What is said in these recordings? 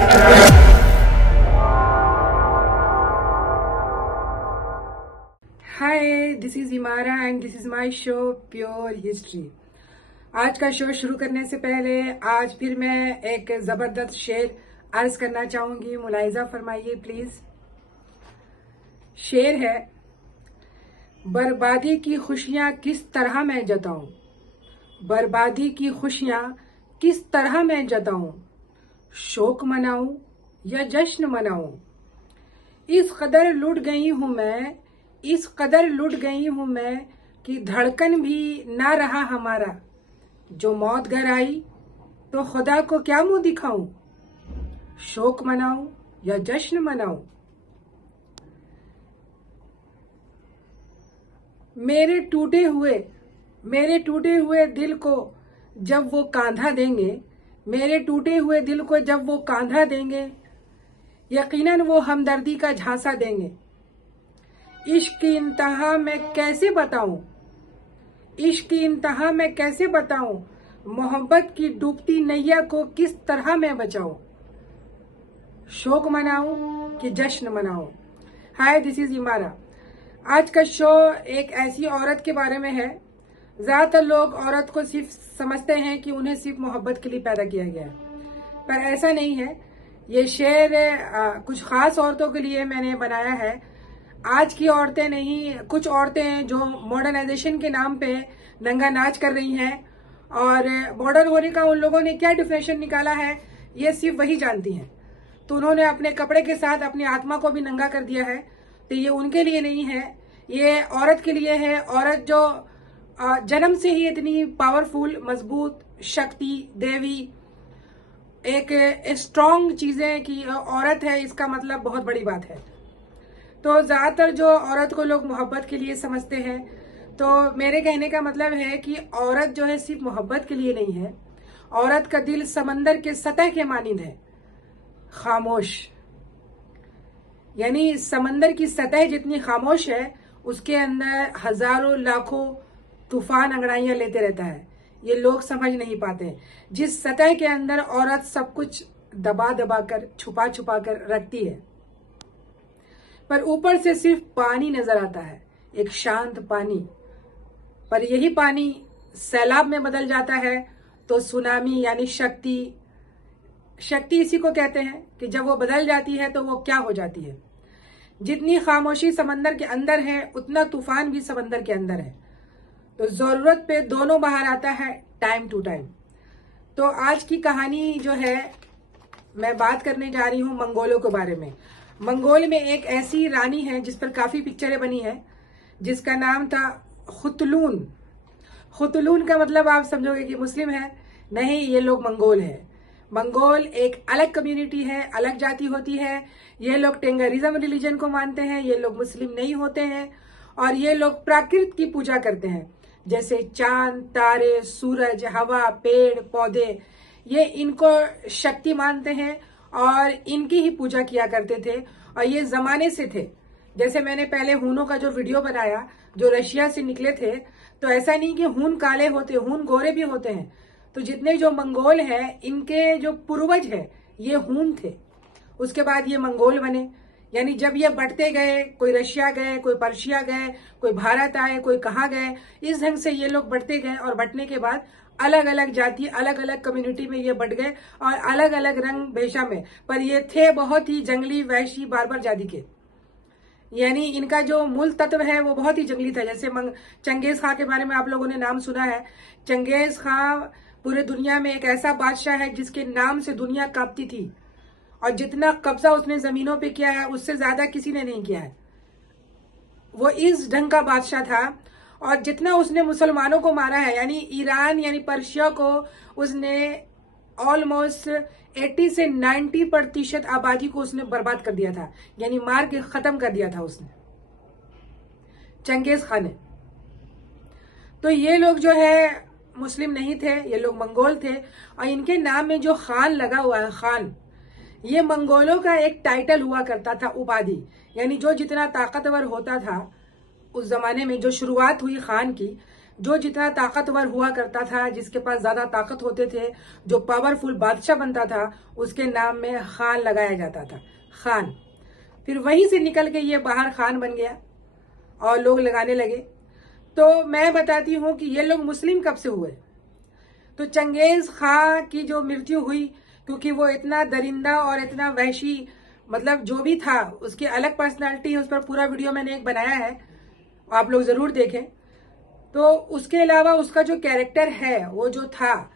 Hi, this is Imara and this is my show pure history. आज का show शुरू करने से पहले आज फिर मैं एक जबरदस्त शेर अर्ज करना चाहूंगी। मुलाहिजा फरमाइए प्लीज। शेर है, बर्बादी की खुशियां किस तरह मैं जताऊं, बर्बादी की खुशियां किस तरह मैं जताऊं, शोक मनाऊं या जश्न मनाऊं। इस कदर लुट गई हूं मैं, इस कदर लुट गई हूं मैं कि धड़कन भी ना रहा हमारा। जो मौत घर आई तो खुदा को क्या मुंह दिखाऊं, शोक मनाऊं या जश्न मनाऊं। मेरे टूटे हुए दिल को जब वो कांधा देंगे, मेरे टूटे हुए दिल को जब वो कांधा देंगे, यकीनन वो हमदर्दी का झांसा देंगे। इश्क की इंतहा मैं कैसे बताऊं, इश्क की इंतहा मैं कैसे बताऊं, मोहब्बत की डूबती नैया को किस तरह मैं बचाऊं, शोक मनाऊं कि जश्न मनाऊं। हाय, दिस इज इमारा। आज का शो एक ऐसी औरत के बारे में है। ज्यादातर लोग औरत को सिर्फ समझते हैं कि उन्हें सिर्फ मोहब्बत के लिए पैदा किया गया है, पर ऐसा नहीं है। ये शेर कुछ खास औरतों के लिए मैंने बनाया है। आज की औरतें नहीं, कुछ औरतें हैं जो मॉडर्नाइजेशन के नाम पे नंगा नाच कर रही हैं, और मॉडर्न होने का उन लोगों ने क्या डिफिनेशन निकाला है ये सिर्फ वही जानती हैं। तो उन्होंने अपने कपड़े के साथ अपनी आत्मा को भी नंगा कर दिया है। तो ये उनके लिए नहीं है, ये औरत के लिए है। औरत जो जन्म से ही इतनी पावरफुल, मजबूत, शक्ति, देवी, एक स्ट्रॉन्ग चीजें की औरत है, इसका मतलब बहुत बड़ी बात है। तो ज्यादातर जो औरत को लोग मोहब्बत के लिए समझते हैं, तो मेरे कहने का मतलब है कि औरत जो है सिर्फ मोहब्बत के लिए नहीं है। औरत का दिल समंदर के सतह के मानिंद है, खामोश। यानी समंदर की सतह जितनी खामोश है, उसके अंदर हजारों लाखों तूफान अंगड़ाइयां लेते रहता है। ये लोग समझ नहीं पाते। जिस सतह के अंदर औरत सब कुछ दबा दबा कर, छुपा छुपा कर रखती है, पर ऊपर से सिर्फ पानी नजर आता है, एक शांत पानी। पर यही पानी सैलाब में बदल जाता है तो सुनामी यानी शक्ति इसी को कहते हैं कि जब वो बदल जाती है तो वो क्या हो जाती है। जितनी खामोशी समंदर के अंदर है, उतना तूफान भी समंदर के अंदर है। तो जरूरत पे दोनों बाहर आता है, टाइम टू टाइम। तो आज की कहानी जो है, मैं बात करने जा रही हूँ मंगोलों के बारे में। मंगोल में एक ऐसी रानी है जिस पर काफी पिक्चरें बनी है, जिसका नाम था खुतलून। खुतलून का मतलब आप समझोगे कि मुस्लिम है, नहीं, ये लोग मंगोल है। मंगोल एक अलग कम्युनिटी है, अलग जाति होती है। ये लोग टेंगरिज्म रिलीजन को मानते हैं, ये लोग मुस्लिम नहीं होते हैं। और ये लोग प्रकृति की पूजा करते हैं, जैसे चांद, तारे, सूरज, हवा, पेड़ पौधे। ये इनको शक्ति मानते हैं और इनकी ही पूजा किया करते थे। और ये जमाने से थे। जैसे मैंने पहले हूनों का जो वीडियो बनाया, जो रशिया से निकले थे, तो ऐसा नहीं कि हून काले होते, हून गोरे भी होते हैं। तो जितने जो मंगोल हैं, इनके जो पूर्वज है ये हून थे। उसके बाद ये मंगोल बने। यानी जब ये बढ़ते गए, कोई रशिया गए, कोई पर्शिया गए, कोई भारत आए, कोई कहाँ गए, इस ढंग से ये लोग बढ़ते गए। और बढ़ने के बाद अलग अलग जाति, अलग अलग कम्युनिटी में ये बढ़ गए, और अलग अलग रंग भेषा में। पर ये थे बहुत ही जंगली, वैशी, बार्बर जाति के। यानी इनका जो मूल तत्व है वो बहुत ही जंगली था। जैसे चंगेज खां के बारे में आप लोगों ने नाम सुना है। चंगेज खां पूरे दुनिया में एक ऐसा बादशाह है जिसके नाम से दुनिया कांपती थी, और जितना कब्जा उसने जमीनों पे किया है उससे ज्यादा किसी ने नहीं किया है। वो इस ढंग का बादशाह था। और जितना उसने मुसलमानों को मारा है, यानी ईरान यानी पर्शिया को उसने ऑलमोस्ट 80 से 90% आबादी को उसने बर्बाद कर दिया था, यानी मार के खत्म कर दिया था उसने, चंगेज खान ने। तो ये लोग जो है मुस्लिम नहीं थे, ये लोग मंगोल थे। और इनके नाम में जो खान लगा हुआ है, खान, ये मंगोलों का एक टाइटल हुआ करता था, उपाधि। यानी जो जितना ताकतवर होता था उस जमाने में, जो शुरुआत हुई खान की, जो जितना ताकतवर हुआ करता था, जिसके पास ज्यादा ताकत होते थे, जो पावरफुल बादशाह बनता था, उसके नाम में खान लगाया जाता था, खान। फिर वहीं से निकल के ये बाहर खान बन गया और लोग लगाने लगे। तो मैं बताती हूँ कि ये लोग मुस्लिम कब से हुए। तो चंगेज खां की जो मृत्यु हुई, क्योंकि वो इतना दरिंदा और इतना वहशी, मतलब जो भी था, उसकी अलग पर्सनालिटी है, उस पर पूरा वीडियो मैंने एक बनाया है, आप लोग जरूर देखें। तो उसके अलावा उसका जो कैरेक्टर है, वो जो था,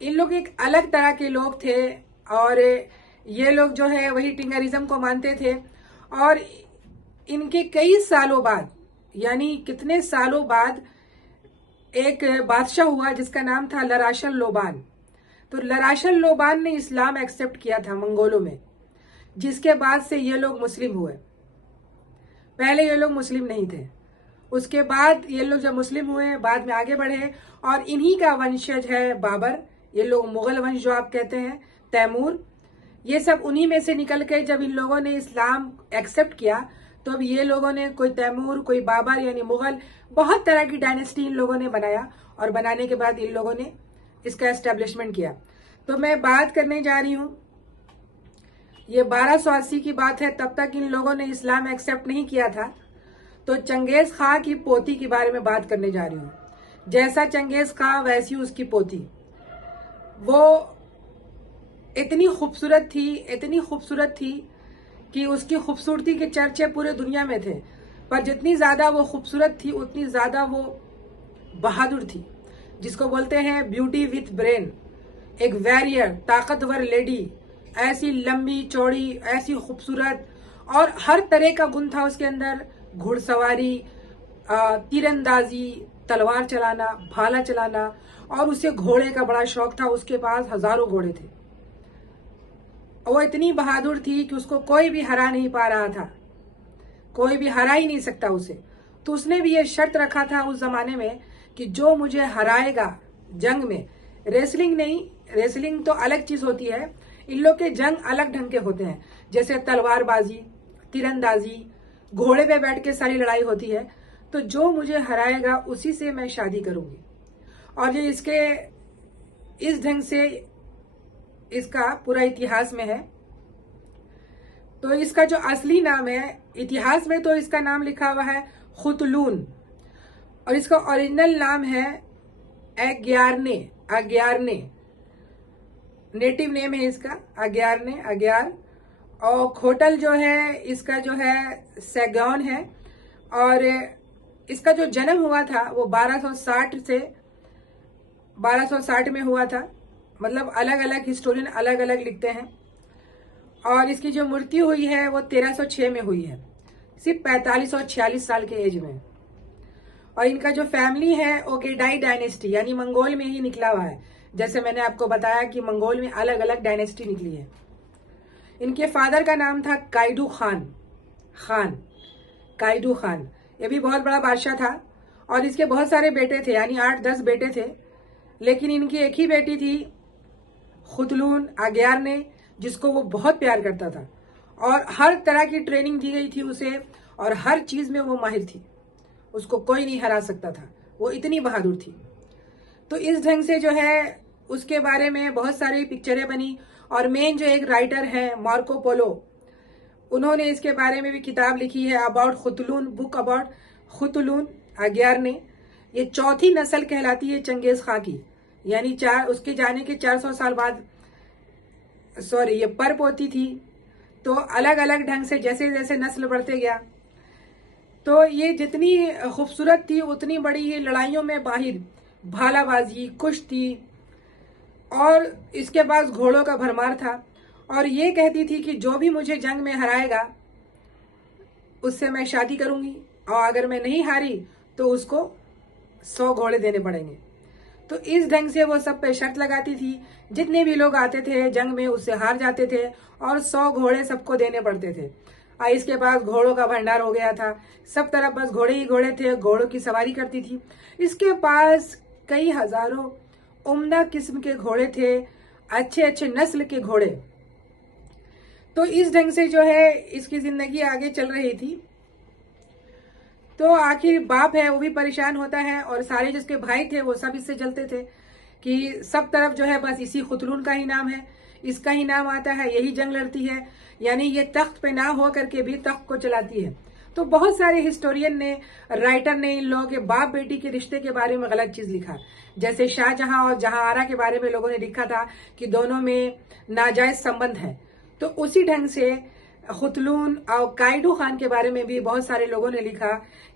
इन लोग एक अलग तरह के लोग थे। और ये लोग जो है वही टिंगरिज्म को मानते थे। और इनके कई सालों बाद, यानी कितने सालों बाद, एक बादशाह हुआ जिसका नाम था लराशन लोबान। तो लराशन लोबान ने इस्लाम एक्सेप्ट किया था मंगोलों में, जिसके बाद से ये लोग मुस्लिम हुए। पहले ये लोग मुस्लिम नहीं थे। उसके बाद ये लोग जब मुस्लिम हुए, बाद में आगे बढ़े, और इन्हीं का वंशज है बाबर। ये लोग मुगल वंश जो आप कहते हैं, तैमूर, ये सब उन्हीं में से निकल के जब इन लोगों ने इस्लाम एक्सेप्ट किया, तो अब ये लोगों ने कोई तैमूर, कोई बाबर, यानी मुगल, बहुत तरह की डायनेस्टी इन लोगों ने बनाया। और बनाने के बाद इन लोगों ने इसका एस्टेब्लिशमेंट किया। तो मैं बात करने जा रही हूँ, ये 1280 की बात है, तब तक इन लोगों ने इस्लाम एक्सेप्ट नहीं किया था। तो चंगेज खां की पोती के बारे में बात करने जा रही हूँ। जैसा चंगेज खां वैसी उसकी पोती। वो इतनी खूबसूरत थी, इतनी खूबसूरत थी कि उसकी खूबसूरती के चर्चे पूरे दुनिया में थे। पर जितनी ज्यादा वो खूबसूरत थी, उतनी ज्यादा वो बहादुर थी, जिसको बोलते हैं ब्यूटी विथ ब्रेन। एक वॉरियर, ताकतवर लेडी, ऐसी लंबी चौड़ी, ऐसी खूबसूरत, और हर तरह का गुण था उसके अंदर। घुड़सवारी, तीरंदाजी, तलवार चलाना, भाला चलाना, और उसे घोड़े का बड़ा शौक था। उसके पास हजारों घोड़े थे। वो इतनी बहादुर थी कि उसको कोई भी हरा नहीं पा रहा था, कोई भी हरा ही नहीं सकता उसे। तो उसने भी ये शर्त रखा था उस जमाने में कि जो मुझे हराएगा जंग में, रेसलिंग नहीं, रेसलिंग तो अलग चीज होती है, इन लोग के जंग अलग ढंग के होते हैं, जैसे तलवारबाजी, तीरंदाजी, घोड़े पे बैठ के सारी लड़ाई होती है। तो जो मुझे हराएगा उसी से मैं शादी करूंगी। और ये इसके इस ढंग से इसका पूरा इतिहास में है। तो इसका जो असली नाम है, इतिहास में तो इसका नाम लिखा हुआ है खुतलून, और इसका ओरिजिनल नाम है अग्यारने। अग्यारने नेटिव नेम है इसका, अग्यारने, अग्यार। और खोटल जो है इसका जो है सैगौन है। और इसका जो जन्म हुआ था वो 1260 में हुआ था। मतलब अलग अलग हिस्टोरियन अलग अलग लिखते हैं। और इसकी जो मृत्यु हुई है वो 1306 में हुई है, सिर्फ 45 और 46 साल के एज में। और इनका जो फैमिली है वो गेडाई डायनेस्टी, यानी मंगोल में ही निकला हुआ है। जैसे मैंने आपको बताया कि मंगोल में अलग अलग डायनेस्टी निकली है। इनके फादर का नाम था काइडू खान, काइडू खान। ये भी बहुत बड़ा बादशाह था। और इसके बहुत सारे बेटे थे, यानी 8-10 बेटे थे। लेकिन इनकी एक ही बेटी थी, खुतलून अग्यारने, जिसको वो बहुत प्यार करता था। और हर तरह की ट्रेनिंग दी गई थी उसे, और हर चीज में वो माहिर थी। उसको कोई नहीं हरा सकता था, वो इतनी बहादुर थी। तो इस ढंग से जो है उसके बारे में बहुत सारी पिक्चरें बनी। और मेन जो एक राइटर है मार्को पोलो, उन्होंने इसके बारे में भी किताब लिखी है, अबाउट खुतलून, बुक अबाउट खुतलून अग्यारने। ये चौथी नस्ल कहलाती है चंगेज खां की, यानी उसके जाने के 400 साल बाद, सॉरी, ये पर पोती थी। तो अलग अलग ढंग से जैसे जैसे नस्ल बढ़ते गया, तो ये जितनी खूबसूरत थी उतनी बड़ी ये लड़ाइयों में माहिर, भालाबाजी, कुश्ती, और इसके पास घोड़ों का भरमार था। और ये कहती थी कि जो भी मुझे जंग में हराएगा उससे मैं शादी करूंगी, और अगर मैं नहीं हारी तो उसको 100 घोड़े देने पड़ेंगे। तो इस ढंग से वो सब पे शर्त लगाती थी। जितने भी लोग आते थे जंग में उससे हार जाते थे, और 100 घोड़े सबको देने पड़ते थे। इसके पास घोड़ों का भंडार हो गया था, सब तरफ बस घोड़े ही घोड़े थे, घोड़ों की सवारी करती थी। इसके पास कई हजारों उम्दा किस्म के घोड़े थे, अच्छे अच्छे नस्ल के घोड़े। तो इस ढंग से जो है इसकी जिंदगी आगे चल रही थी। तो आखिर बाप है वो भी परेशान होता है और सारे जिसके भाई थे वो सब इससे जलते थे कि सब तरफ जो है बस इसी खुतलून का ही नाम है, इसका ही नाम आता है, यही जंग लड़ती है, यानी ये तख्त पे ना हो करके भी तख्त को चलाती है। तो बहुत सारे हिस्टोरियन ने, राइटर ने इन लोगों के बाप बेटी के रिश्ते के बारे में गलत चीज लिखा। जैसे शाहजहां और जहांआरा के बारे में लोगों ने लिखा था कि दोनों में नाजायज संबंध है। तो उसी ढंग से खुतलून और कायडू खान के बारे में भी बहुत सारे लोगों ने लिखा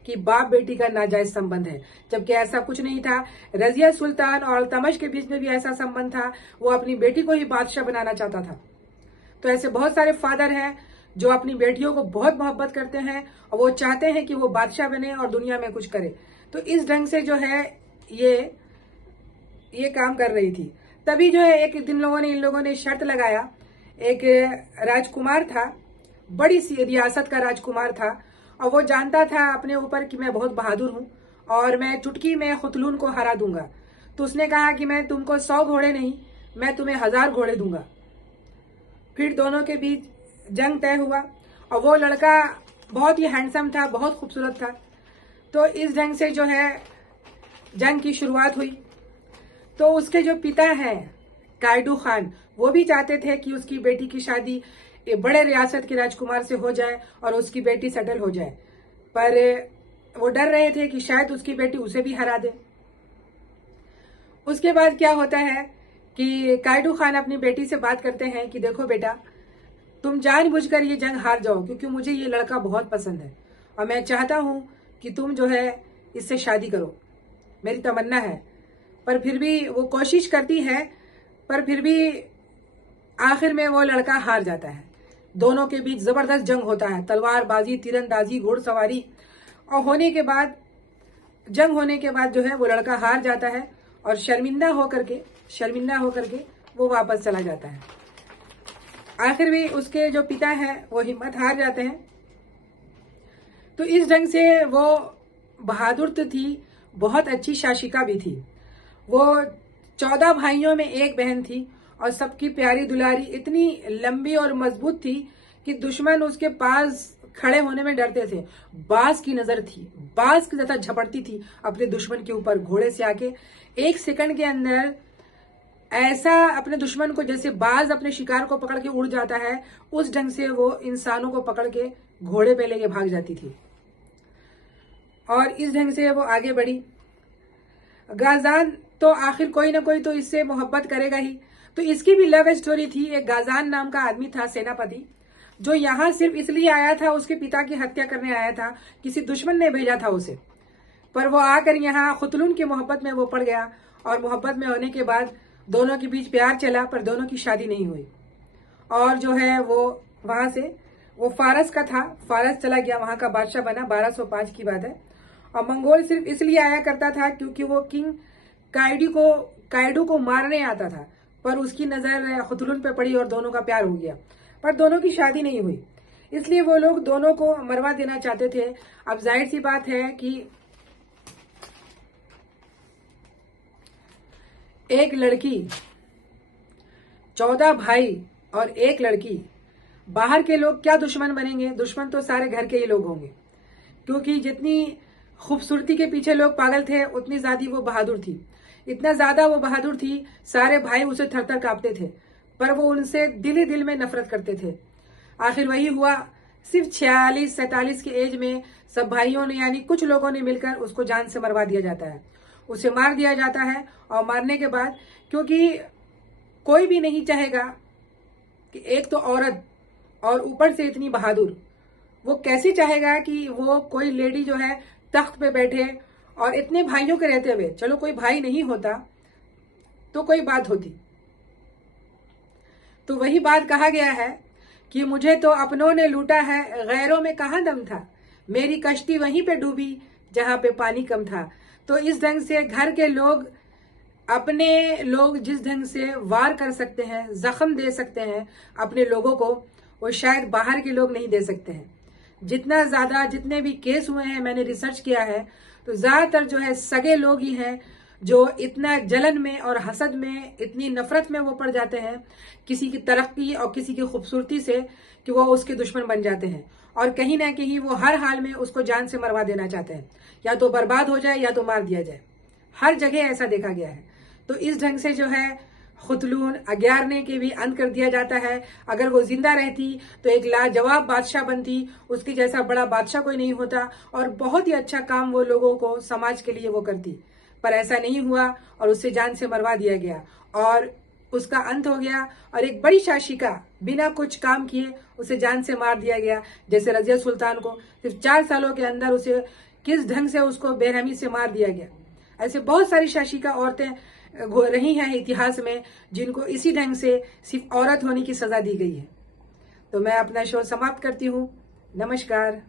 कि बाप बेटी का नाजायज संबंध है, जबकि ऐसा कुछ नहीं था। रजिया सुल्तान और अल्तमश के बीच में भी ऐसा संबंध था, वो अपनी बेटी को ही बादशाह बनाना चाहता था। तो ऐसे बहुत सारे फादर हैं जो अपनी बेटियों को बहुत मोहब्बत करते हैं और वो चाहते हैं कि वो बादशाह बने और दुनिया में कुछ करे। तो इस ढंग से जो है ये काम कर रही थी। तभी जो है एक दिन इन लोगों ने शर्त लगाया। एक राजकुमार था, बड़ी सी रियासत का राजकुमार था, और वो जानता था अपने ऊपर कि मैं बहुत बहादुर हूं और मैं चुटकी में खुतलून को हरा दूंगा। तो उसने कहा कि मैं तुमको 100 घोड़े नहीं, मैं तुम्हें 1000 घोड़े दूंगा। फिर दोनों के बीच जंग तय हुआ और वो लड़का बहुत ही हैंडसम था, बहुत खूबसूरत था। तो इस ढंग से जो है जंग की शुरुआत हुई। तो उसके जो पिता हैं कायडू खान, वो भी चाहते थे कि उसकी बेटी की शादी बड़े रियासत के राजकुमार से हो जाए और उसकी बेटी सेटल हो जाए, पर वो डर रहे थे कि शायद उसकी बेटी उसे भी हरा दे। उसके बाद क्या होता है कि कायडू खान अपनी बेटी से बात करते हैं कि देखो बेटा, तुम जानबूझकर ये जंग हार जाओ क्योंकि मुझे ये लड़का बहुत पसंद है और मैं चाहता हूं कि तुम जो है इससे शादी करो, मेरी तमन्ना है। पर फिर भी वो कोशिश करती है, पर फिर भी आखिर में वो लड़का हार जाता है। दोनों के बीच जबरदस्त जंग होता है, तलवारबाजी, तीरंदाजी, घुड़सवारी, और जंग होने के बाद जो है वो लड़का हार जाता है और शर्मिंदा होकर के वो वापस चला जाता है। आखिर में उसके जो पिता हैं वो हिम्मत हार जाते हैं। तो इस ढंग से वो बहादुर तो थी, बहुत अच्छी शासिका भी थी। वो 14 भाइयों में एक बहन थी और सबकी प्यारी दुलारी इतनी लंबी और मजबूत थी कि दुश्मन उसके पास खड़े होने में डरते थे। बाज की नजर थी, बाज की ज्यादा झपटती थी अपने दुश्मन के ऊपर घोड़े से आके। 1 सेकंड के अंदर ऐसा अपने दुश्मन को, जैसे बाज अपने शिकार को पकड़ के उड़ जाता है, उस ढंग से वो इंसानों को पकड़ के घोड़े पे लेके भाग जाती थी और इस ढंग से वो आगे बढ़ी। गाजान तो आखिर कोई ना कोई तो इससे मोहब्बत करेगा ही। तो इसकी भी लव स्टोरी थी। एक गाजान नाम का आदमी था, सेनापति, जो यहाँ सिर्फ इसलिए आया था, उसके पिता की हत्या करने आया था, किसी दुश्मन ने भेजा था उसे। पर वो आकर यहाँ खुतलून की मोहब्बत में वो पड़ गया और मोहब्बत में होने के बाद दोनों के बीच प्यार चला, पर दोनों की शादी नहीं हुई। और जो है वो वहां से वो फारस का था, फारस चला गया, वहां का बादशाह बना। 1205 की बात है। और मंगोल सिर्फ इसलिए आया करता था क्योंकि वो किंग कायडू को मारने आता था, पर उसकी नजर खुतलून पे पड़ी और दोनों का प्यार हो गया, पर दोनों की शादी नहीं हुई। इसलिए वो लोग दोनों को मरवा देना चाहते थे। अब जाहिर सी बात है कि एक लड़की, 14 भाई और एक लड़की, बाहर के लोग क्या दुश्मन बनेंगे? दुश्मन तो सारे घर के ही लोग होंगे, क्योंकि जितनी खूबसूरती के पीछे लोग पागल थे उतनी ज्यादा वो बहादुर थी। इतना ज्यादा वो बहादुर थी, सारे भाई उसे थर थर कांपते थे, पर वो उनसे दिल ही दिल में नफरत करते थे। आखिर वही हुआ, सिर्फ 46-47 की एज में सब भाइयों ने, यानी कुछ लोगों ने मिलकर उसको जान से मरवा दिया जाता है, उसे मार दिया जाता है। और मारने के बाद, क्योंकि कोई भी नहीं चाहेगा कि एक तो औरत और ऊपर से इतनी बहादुर, वो कैसे चाहेगा कि वो कोई लेडी जो है तख्त पे बैठे, और इतने भाइयों के रहते हुए, चलो कोई भाई नहीं होता तो कोई बात होती। तो वही बात कहा गया है कि मुझे तो अपनों ने लूटा है, गैरों में कहाँ दम था, मेरी कश्ती वहीं पे डूबी जहां पे पानी कम था। तो इस ढंग से घर के लोग, अपने लोग जिस ढंग से वार कर सकते हैं, जख्म दे सकते हैं अपने लोगों को, वो शायद बाहर के लोग नहीं दे सकते हैं। जितने भी केस हुए हैं, मैंने रिसर्च किया है, तो ज्यादातर जो है सगे लोग ही हैं जो इतना जलन में और हसद में, इतनी नफरत में वो पड़ जाते हैं किसी की तरक्की और किसी की खूबसूरती से, कि वो उसके दुश्मन बन जाते हैं और कहीं ना कहीं वो हर हाल में उसको जान से मरवा देना चाहते हैं, या तो बर्बाद हो जाए या तो मार दिया जाए। हर जगह ऐसा देखा गया है। तो इस ढंग से जो है खुतलून अग्यारने के भी अंत कर दिया जाता है। अगर वो जिंदा रहती तो एक लाजवाब बादशाह बनती, उसके जैसा बड़ा बादशाह कोई नहीं होता और बहुत ही अच्छा काम वो लोगों को, समाज के लिए वो करती। पर ऐसा नहीं हुआ और उससे जान से मरवा दिया गया और उसका अंत हो गया। और एक बड़ी शासिका बिना कुछ काम किए उसे जान से मार दिया गया। जैसे रजिया सुल्तान को सिर्फ 4 सालों के अंदर उसे किस ढंग से उसको बेरहमी से मार दिया गया। ऐसे बहुत सारी शासिका औरतें रही हैं इतिहास में जिनको इसी ढंग से सिर्फ औरत होने की सजा दी गई है। तो मैं अपना शो समाप्त करती हूँ। नमस्कार।